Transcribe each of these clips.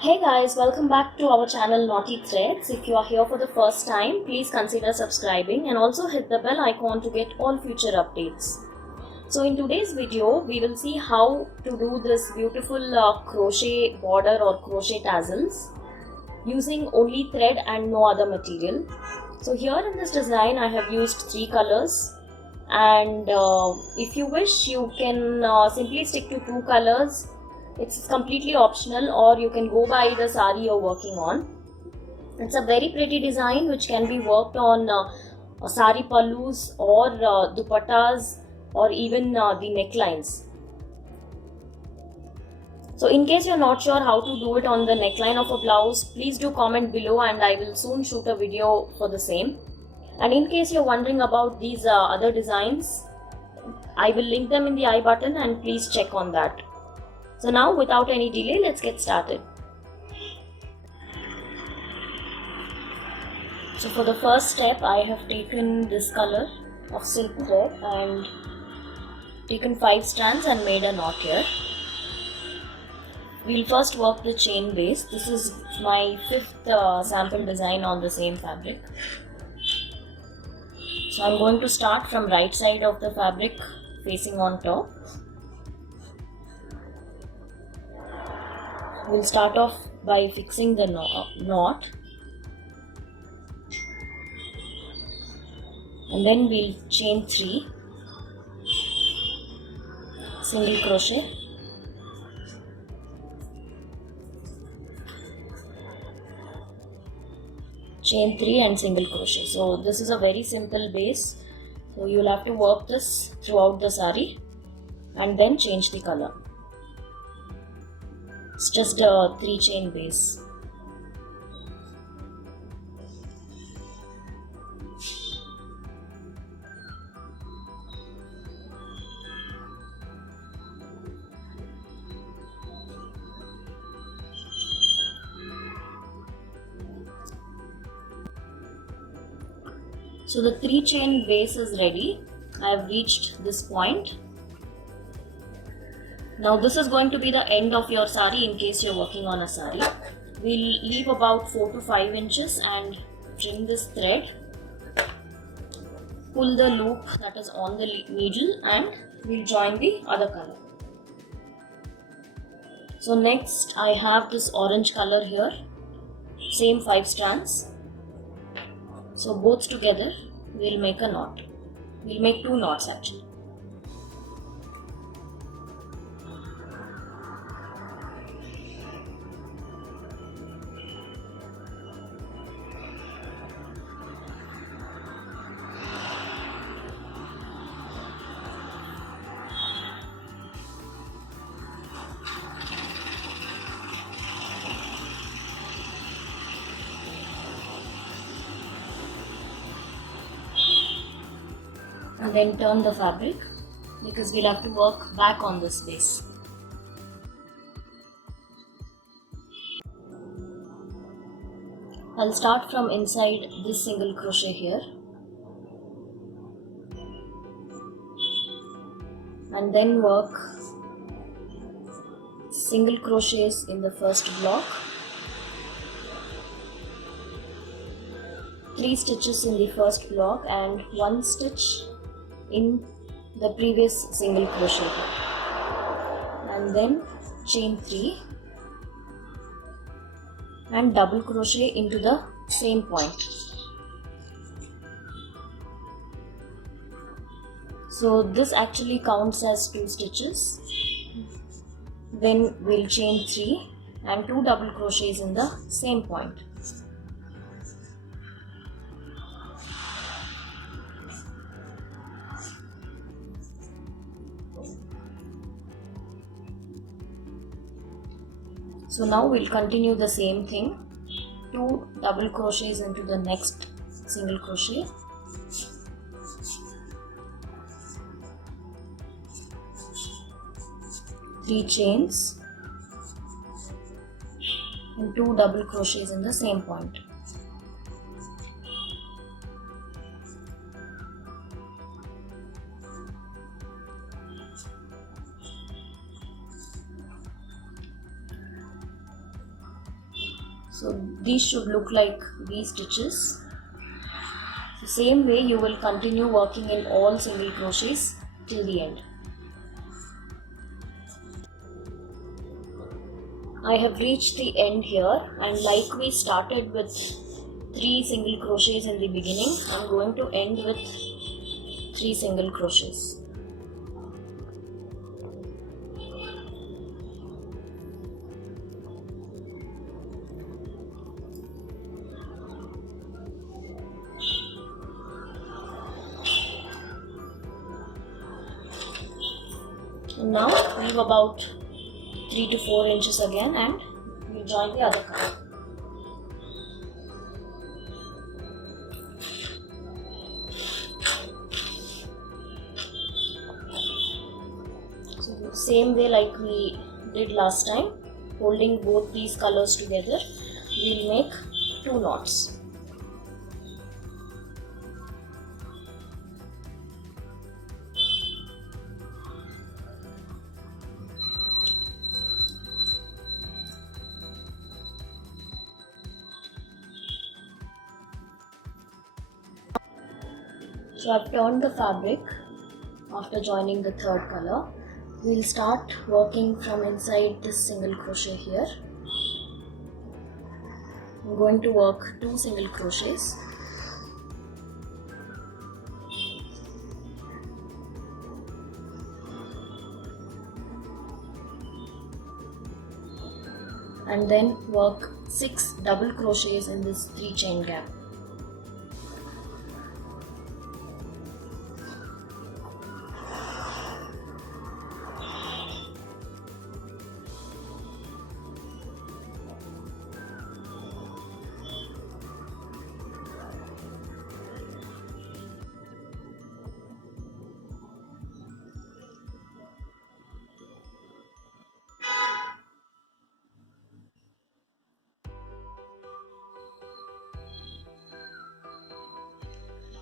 Hey guys, welcome back to our channel Naughty Threads. If you are here for the first time, please consider subscribing and also hit the bell icon to get all future updates. So in today's video, we will see how to do this beautiful crochet border or crochet tassels using only thread and no other material. So here in this design, I have used 3 colors, and if you wish, you can simply stick to 2 colors. It's completely optional, or you can go by the sari you're working on. It's a very pretty design which can be worked on sari pallus or dupattas or even the necklines. So in case you're not sure how to do it on the neckline of a blouse, please do comment below and I will soon shoot a video for the same. And in case you're wondering about these other designs, I will link them in the I button and please check on that. So now, without any delay, let's get started. So for the first step, I have taken this color of silk thread and taken 5 strands and made a knot here. We'll first work the chain base. This is my 5th sample design on the same fabric. So I'm going to start from right side of the fabric facing on top. We'll start off by fixing the knot, and then we'll chain 3, single crochet, chain 3 and single crochet. So this is a very simple base, so you'll have to work this throughout the sari and then change the color. It's just a 3 chain base. So the 3 chain base is ready. I have reached this point. Now this is going to be the end of your sari in case you're working on a sari. We'll leave about 4 to 5 inches and trim this thread. Pull the loop that is on the needle and we'll join the other color. So next I have this orange color here. Same 5 strands. So both together we'll make a knot. We'll make 2 knots actually. And then turn the fabric because we'll have to work back on this base. I'll start from inside this single crochet here and then work single crochets in the first block, 3 stitches in the first block and 1 stitch in the previous single crochet, and then chain 3 and double crochet into the same point. So this actually counts as 2 stitches. Then we'll chain 3 and 2 double crochets in the same point. So now we'll continue the same thing, 2 double crochets into the next single crochet, three chains and 2 double crochets in the same point. So these should look like these stitches. The same way you will continue working in all single crochets till the end. I have reached the end here, and like we started with 3 single crochets in the beginning, I am going to end with 3 single crochets. And now leave about 3 to 4 inches again and we join the other color. So same way like we did last time, holding both these colors together, we'll make 2 knots. So I've turned the fabric after joining the third color. We'll start working from inside this single crochet here. I'm going to work 2 single crochets. And then work 6 double crochets in this 3 chain gap.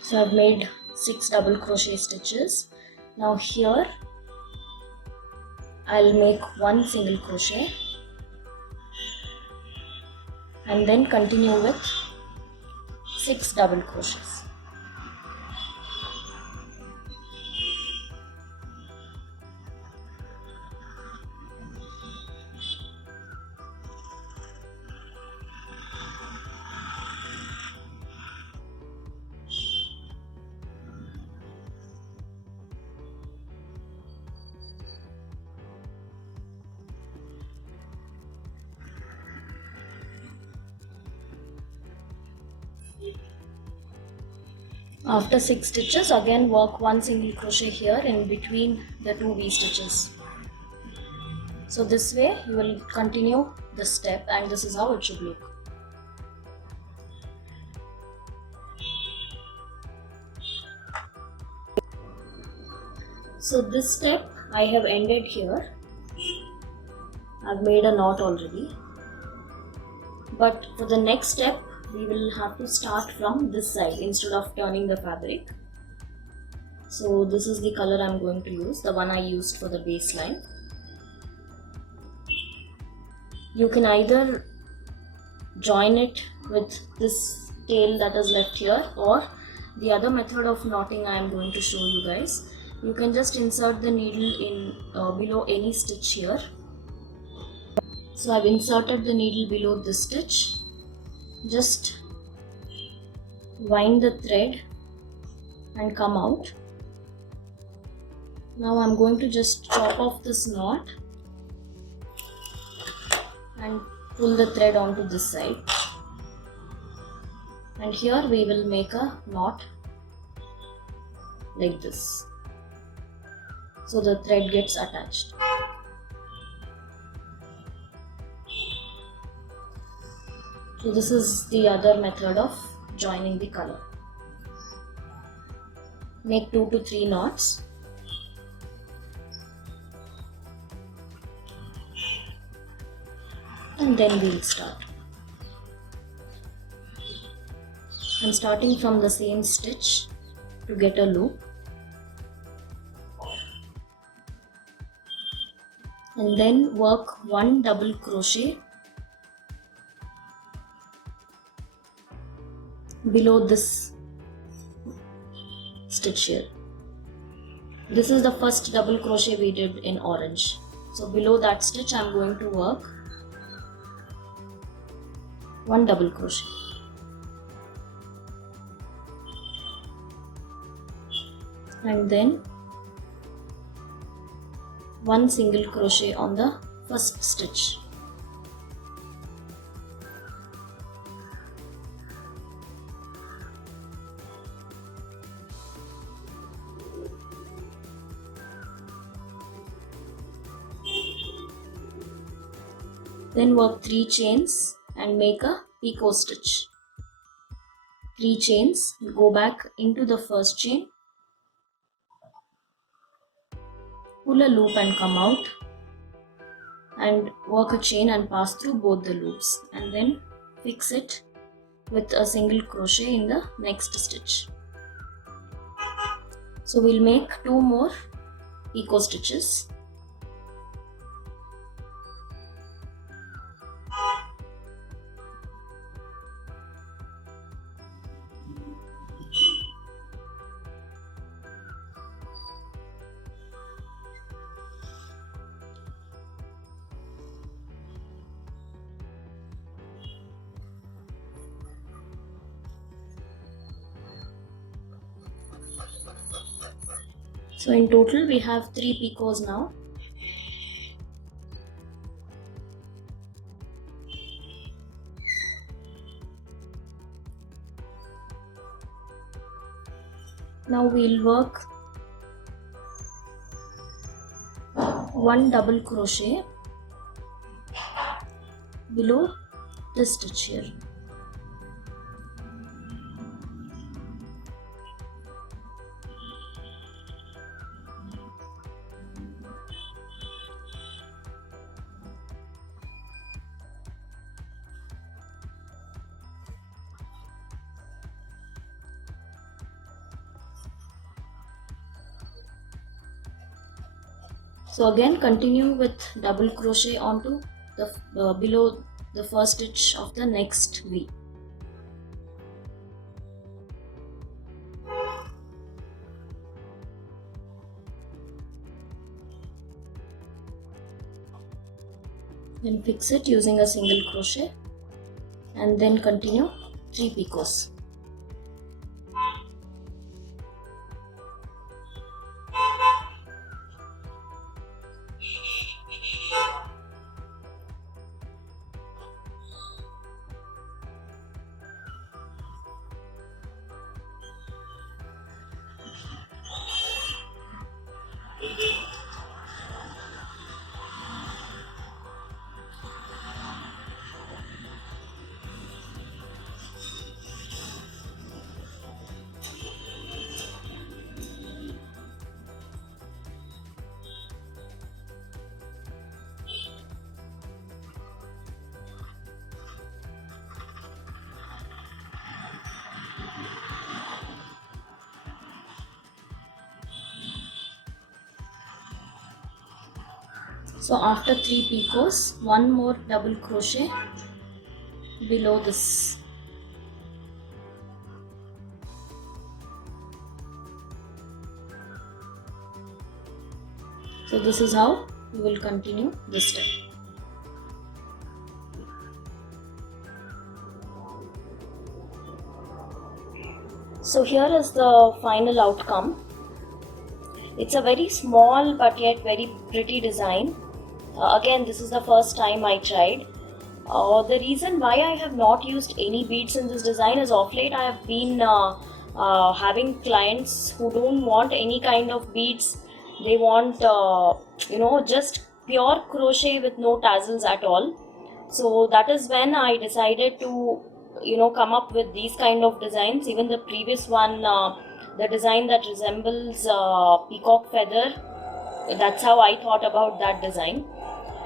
So I've made 6 double crochet stitches. Now here I'll make 1 single crochet and then continue with 6 double crochets. After 6 stitches, again work 1 single crochet here in between the 2 V stitches. So this way you will continue this step and this is how it should look. So this step I have ended here. I've made a knot already. But for the next step, we will have to start from this side instead of turning the fabric. So this is the color I'm going to use, the one I used for the baseline. You can either join it with this tail that is left here, or the other method of knotting I am going to show you guys. You can just insert the needle in below any stitch here. So I've inserted the needle below this stitch. Just wind the thread and come out. Now I'm going to just chop off this knot and pull the thread onto this side. And here we will make a knot like this, so the thread gets attached. So this is the other method of joining the color. Make 2 to 3 knots. And then we'll start. I'm starting from the same stitch to get a loop. And then work 1 double crochet below this stitch here. This is the first double crochet we did in orange. So below that stitch I am going to work 1 double crochet. And then 1 single crochet on the first stitch. Then work 3 chains and make a picot stitch. 3 chains, go back into the first chain, pull a loop and come out, and work a chain and pass through both the loops, and then fix it with a single crochet in the next stitch. So we'll make 2 more picot stitches. So in total we have 3 picots now. Now we'll work 1 double crochet below this stitch here. So again continue with double crochet onto the below the first stitch of the next V. Then fix it using a single crochet and then continue 3 picots. So after 3 picots, 1 more double crochet below this. So this is how we will continue this step. So here is the final outcome. It's a very small but yet very pretty design. Again, this is the first time I tried. The reason why I have not used any beads in this design is of late I have been having clients who don't want any kind of beads. They want just pure crochet with no tassels at all. So that is when I decided to come up with these kind of designs. Even the previous one, the design that resembles peacock feather, that's how I thought about that design.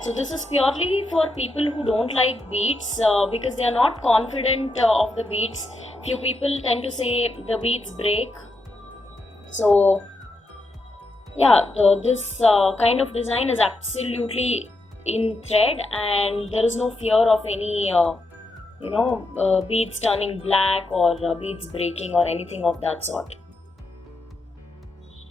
So this is purely for people who don't like beads because they are not confident of the beads. Few people tend to say the beads break. So yeah, this kind of design is absolutely in thread and there is no fear of any beads turning black or beads breaking or anything of that sort.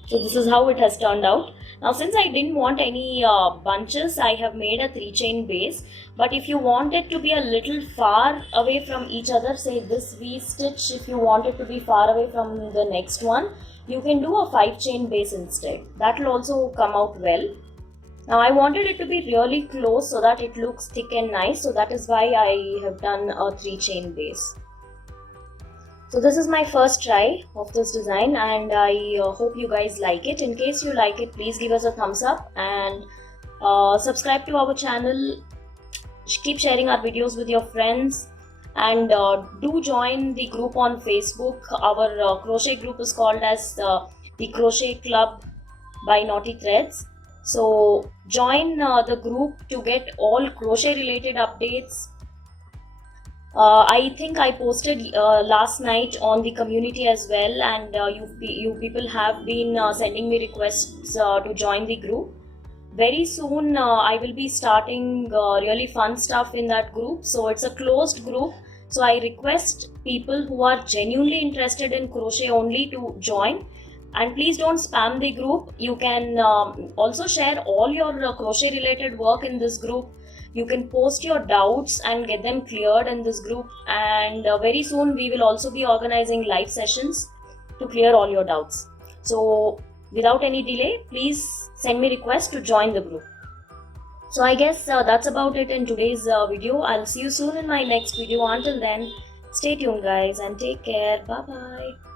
So this is how it has turned out. Now since I didn't want any bunches, I have made a 3-chain base. But if you want it to be a little far away from each other, say this V stitch, if you want it to be far away from the next one, you can do a 5-chain base instead. That will also come out well. Now I wanted it to be really close so that it looks thick and nice. So that is why I have done a 3-chain base. So this is my first try of this design, and I hope you guys like it. In case you like it, please give us a thumbs up and subscribe to our channel. Keep sharing our videos with your friends, and do join the group on Facebook. Our crochet group is called as the Crochet Club by Naughty Threads. So join the group to get all crochet related updates. I think I posted last night on the community as well, and you people have been sending me requests to join the group. Very soon I will be starting really fun stuff in that group. So it's a closed group. So I request people who are genuinely interested in crochet only to join. And please don't spam the group. You can also share all your crochet related work in this group. You can post your doubts and get them cleared in this group, and very soon we will also be organizing live sessions to clear all your doubts. So without any delay, please send me request to join the group. So I guess that's about it in today's video. I'll see you soon in my next video. Until then, stay tuned guys and take care. Bye bye.